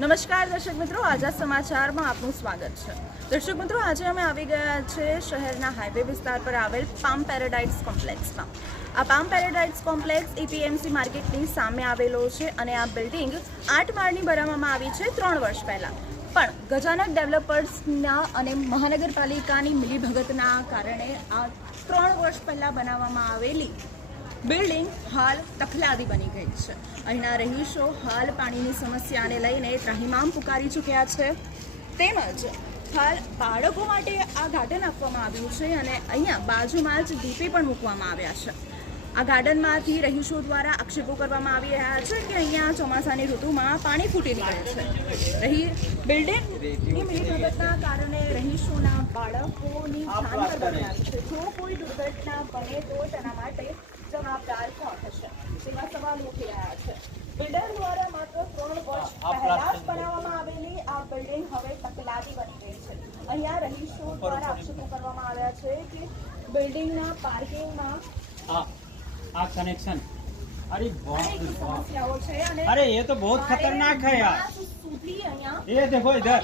નમસ્કાર દર્શક મિત્રો, આઝાદ સમાચારમાં આપનું સ્વાગત છે। દર્શક મિત્રો, આજે અમે આવી ગયા છે શહેરના હાઈવે વિસ્તાર પર આવેલ પામ પેરાડાઇઝ કોમ્પ્લેક્સમાં। આ પામ પેરાડાઇઝ કોમ્પ્લેક્સ એપીએમસી માર્કેટની સામે આવેલો છે અને આ બિલ્ડિંગ 8 માળની બનાવવામાં આવી છે 3 વર્ષ પહેલાં। પણ ગજાનક ડેવલપર્સના અને મહાનગરપાલિકાની મિલીભગતના કારણે આ 3 વર્ષ પહેલાં બનાવવામાં આવેલી બિલ્ડિંગ હાલ તખલાદી બની ગઈ છે। અહીંના રહીશો હાલ પાણીની સમસ્યાને લઈને ત્રાહિમામ પુકારી ચૂક્યા છે। તેમજ હાલ બાળકો માટે આ ગાર્ડન આપવામાં આવ્યું છે અને અહીંયા બાજુમાં જ ડીપી પણ મૂકવામાં આવ્યા છે। આ ગાર્ડનમાંથી રહીશો દ્વારા આક્ષેપો કરવામાં આવી રહ્યા છે કે અહીંયા ચોમાસાની ઋતુમાં પાણી ફૂટી નીકળે છે। બિલ્ડિંગની મિલીભગતના કારણે રહીશોના બાળકોની જાન પર બની આવી છે। જો કોઈ દુર્ઘટના બને તો તેના માટે જવાબદાર કોણ હશે તેવા સવાલ ઉઠી રહ્યા છે। બિલ્ડર દ્વારા માત્ર 3 વર્ષ પહેલા જ બનાવવામાં આવેલી આ બિલ્ડિંગ હવે તકલાદી બની ગઈ છે। અહીંયા રહીશો દ્વારા આક્ષેપો કરવામાં આવ્યા છે કે બિલ્ડિંગના પાર્કિંગમાં कनेक्शन अरे बहुत समस्याओं છે અને अरे ये तो बहुत खतरनाक है यार। સુધી અહીંયા ये देखो इधर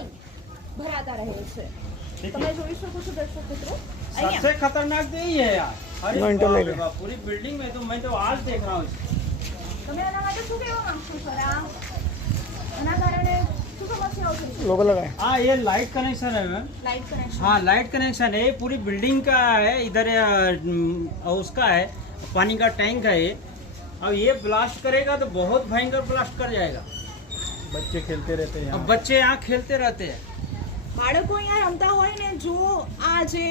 ભરાતા રહે છે। તમે જોઈ શકો છો દર્શક મિત્રો, सबसे खतरनाक तो यही है यार। अरे बाप रे बाप, पूरी बिल्डिंग में तो मैं तो आज देख रहा हूँ। તમે આના માટે શું કહેવા માંગશો સર? આના કારણે શું સમસ્યાઓ છે? लोगो लगाए। हाँ, ये लाइट कनेक्शन है मैम। Light connection. हाँ, लाइट कनेक्शन है। ये पूरी बिल्डिंग का है। इधर उसका है, पानी का टैंक है ये। अब ये ब्लास्ट करेगा तो बहुत भयंकर ब्लास्ट कर जाएगा। बच्चे खेलते रहते हैं, अब बच्चे यहाँ खेलते रहते हैं। બાળકો અહીંયા રમતા હોય ને, જો આ જે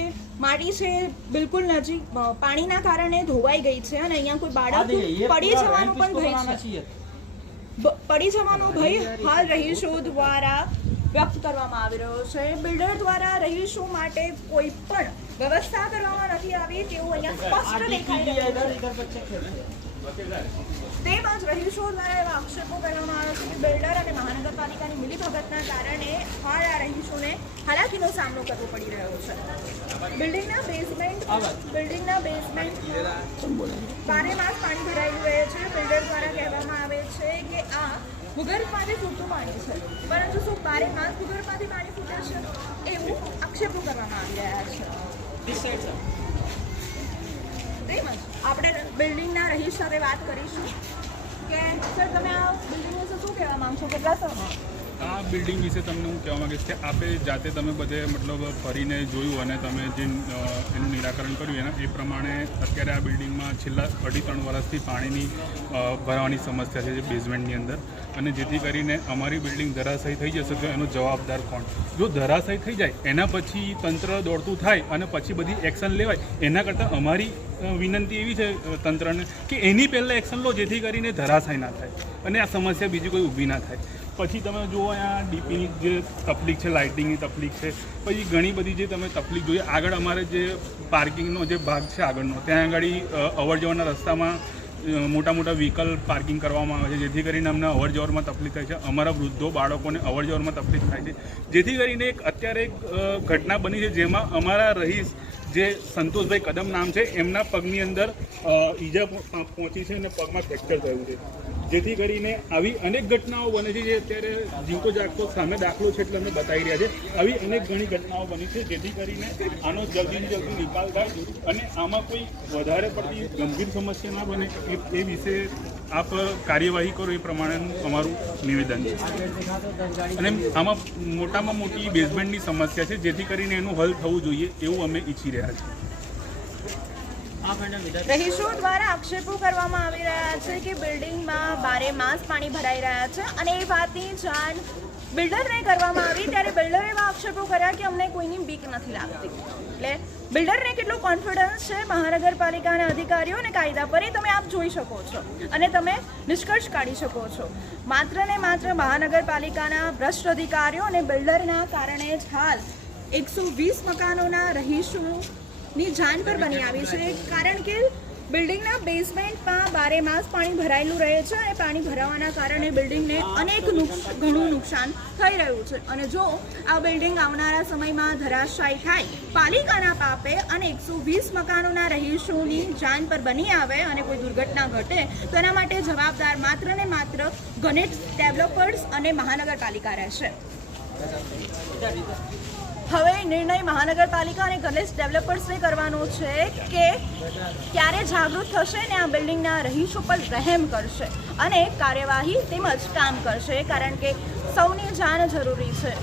માટી છે બિલકુલ નજીક પાણીના કારણે ધોવાઈ ગઈ છે અને અહીંયા કોઈ બાળક પડી જવાનો પણ ભય છે। પડી જવાનો ભય હાલ રહીશો દ્વારા વ્યક્ત કરવામાં આવી રહ્યો છે। બિલ્ડર દ્વારા રહીશો માટે કોઈ પણ વ્યવસ્થા કરવામાં નથી આવી તેવું અહીંયા સ્પષ્ટ દેખાઈ રહ્યું છે। તેમજ રહીશો દ્વારા એવા આક્ષેપો કરવામાં આવ્યા છે કે બિલ્ડર અને મહાનગરપાલિકાની મિલીભગતના કારણે હાલ આ રહીશોને હાલાકીનો સામનો કરવો પડી રહ્યો છે। બિલ્ડિંગના બેઝમેન્ટ બારે માસ પાણી ભરાયેલું રહે છે। બિલ્ડર દ્વારા કહેવામાં આવે છે કે આ ભૂગર્ભમાંથી ફૂટતું પાણી છે, પરંતુ શું બારે માસ ભૂગર્ભમાંથી પાણી ફૂટે છે એવું આક્ષેપો કરવામાં આવી રહ્યા છે। તેમજ આપણે બિલ્ડિંગના રહીશ સાથે વાત કરીશું કે સર, તમે આ બિલ્ડિંગ વિશે શું કહેવા માંગશો? કેટલા સમય આ બિલ્ડિંગ વિશે તમને હું કહેવા માંગીશ કે આપે જાતે તમે બધે મતલબ ફરીને જોયું અને તમે જે એનું નિરાકરણ કર્યું એના એ પ્રમાણે અત્યારે આ બિલ્ડિંગમાં છેલ્લા 2.5-3 વર્ષથી પાણીની ભરાવાની સમસ્યા છે જે બેઝમેન્ટની અંદર, અને જેથી કરીને અમારી બિલ્ડિંગ ધરાશાયી થઈ જશે તો એનો જવાબદાર કોણ? જો ધરાશાયી થઈ જાય એના પછી તંત્ર દોડતું થાય અને પછી બધી એક્શન લેવાય, એના કરતાં અમારી વિનંતી એવી છે તંત્રને કે એની પહેલાં એક્શન લો જેથી કરીને ધરાશાયી ના થાય અને આ સમસ્યા બીજી કોઈ ઊભી ના થાય। પછી તમે જુઓ અહીંયા ડીપીની જે તકલીફ છે, લાઇટિંગની તકલીફ છે, પછી ઘણી બધી જે તમે તકલીફ જોઈએ આગળ અમારે જે પાર્કિંગનો જે ભાગ છે આગળનો, ત્યાં આગળ અવર જવરના રસ્તામાં મોટા મોટા વ્હીકલ પાર્કિંગ કરવામાં આવે છે જેથી કરીને અમને અવર જવરમાં તકલીફ થાય છે। અમારા વૃદ્ધો બાળકોને અવર જવરમાં તકલીફ થાય છે, જેથી કરીને અત્યારે એક ઘટના બની છે જેમાં અમારા રહીશ જે સંતોષભાઈ કદમ નામ છે એમના પગની અંદર ઈજા પહોંચી છે અને પગમાં ફ્રેક્ચર થયું છે, જેથી કરીને આવી અનેક ઘટનાઓ બને છે જે અત્યારે જીવતો જાગતો સામે દાખલો છે એટલે અમે બતાવી રહ્યા છે। આવી અનેક ઘણી ઘટનાઓ બની છે જેથી કરીને આનો જલ્દીથી જલ્દી નિકાલ થાય અને આમાં કોઈ વધારે પડતી ગંભીર સમસ્યા ના બને એ વિશે આપ કાર્યવાહી કરો, એ પ્રમાણેનું અમારું નિવેદન છે। અને આમાં મોટામાં મોટી બેઝમેન્ટની સમસ્યા છે જેથી કરીને એનું હલ થવું જોઈએ એવું અમે ઈચ્છી રહ્યા છીએ। રહીશો દ્વારા આક્ષેપો કરવામાં આવી રહ્યા છે કે બિલ્ડિંગમાં બારે માસ પાણી ભરાઈ રહ્યા છે અને એ વાતની જાણ બિલ્ડરને કરવામાં આવી ત્યારે બિલ્ડરે એવા આક્ષેપો કર્યા કે અમને કોઈની બીક નથી લાગતી। એટલે બિલ્ડરને કેટલો કોન્ફિડન્સ છે મહાનગરપાલિકાના અધિકારીઓ અને કાયદા પર એ તમે આપ જોઈ શકો છો અને તમે નિષ્કર્ષ કાઢી શકો છો। માત્ર ને માત્ર મહાનગરપાલિકાના ભ્રષ્ટ અધિકારીઓ અને બિલ્ડરના કારણે જ હાલ 120 મકાનોના રહીશોની જાન પર બની આવી છે, કારણ કે બિલ્ડિંગના બેઝમેન્ટમાં બારે માસ પાણી ભરાયેલું રહે છે અને પાણી ભરાવાના કારણે બિલ્ડિંગને ઘણું નુકસાન થઈ રહ્યું છે અને જો આ બિલ્ડિંગ આવનારા સમયમાં ધરાશાયી થાય, પાલિકાના પાપે અને 120 મકાનોના રહીશોની જાન પર બની આવે અને કોઈ દુર્ઘટના ઘટે તો એના માટે જવાબદાર માત્ર ને માત્ર ગણેશ ડેવલપર્સ અને મહાનગરપાલિકા રહેશે. હવે નિર્ણય મહાનગરપાલિકા અને ગણેશ ડેવલપર્સને કરવાનો છે કે ક્યારે જાગૃત થશે ને આ બિલ્ડિંગના રહીશો પર રહેમ કરશે અને કાર્યવાહી તેમજ કામ કરશે, કારણ કે સૌની જાન જરૂરી છે.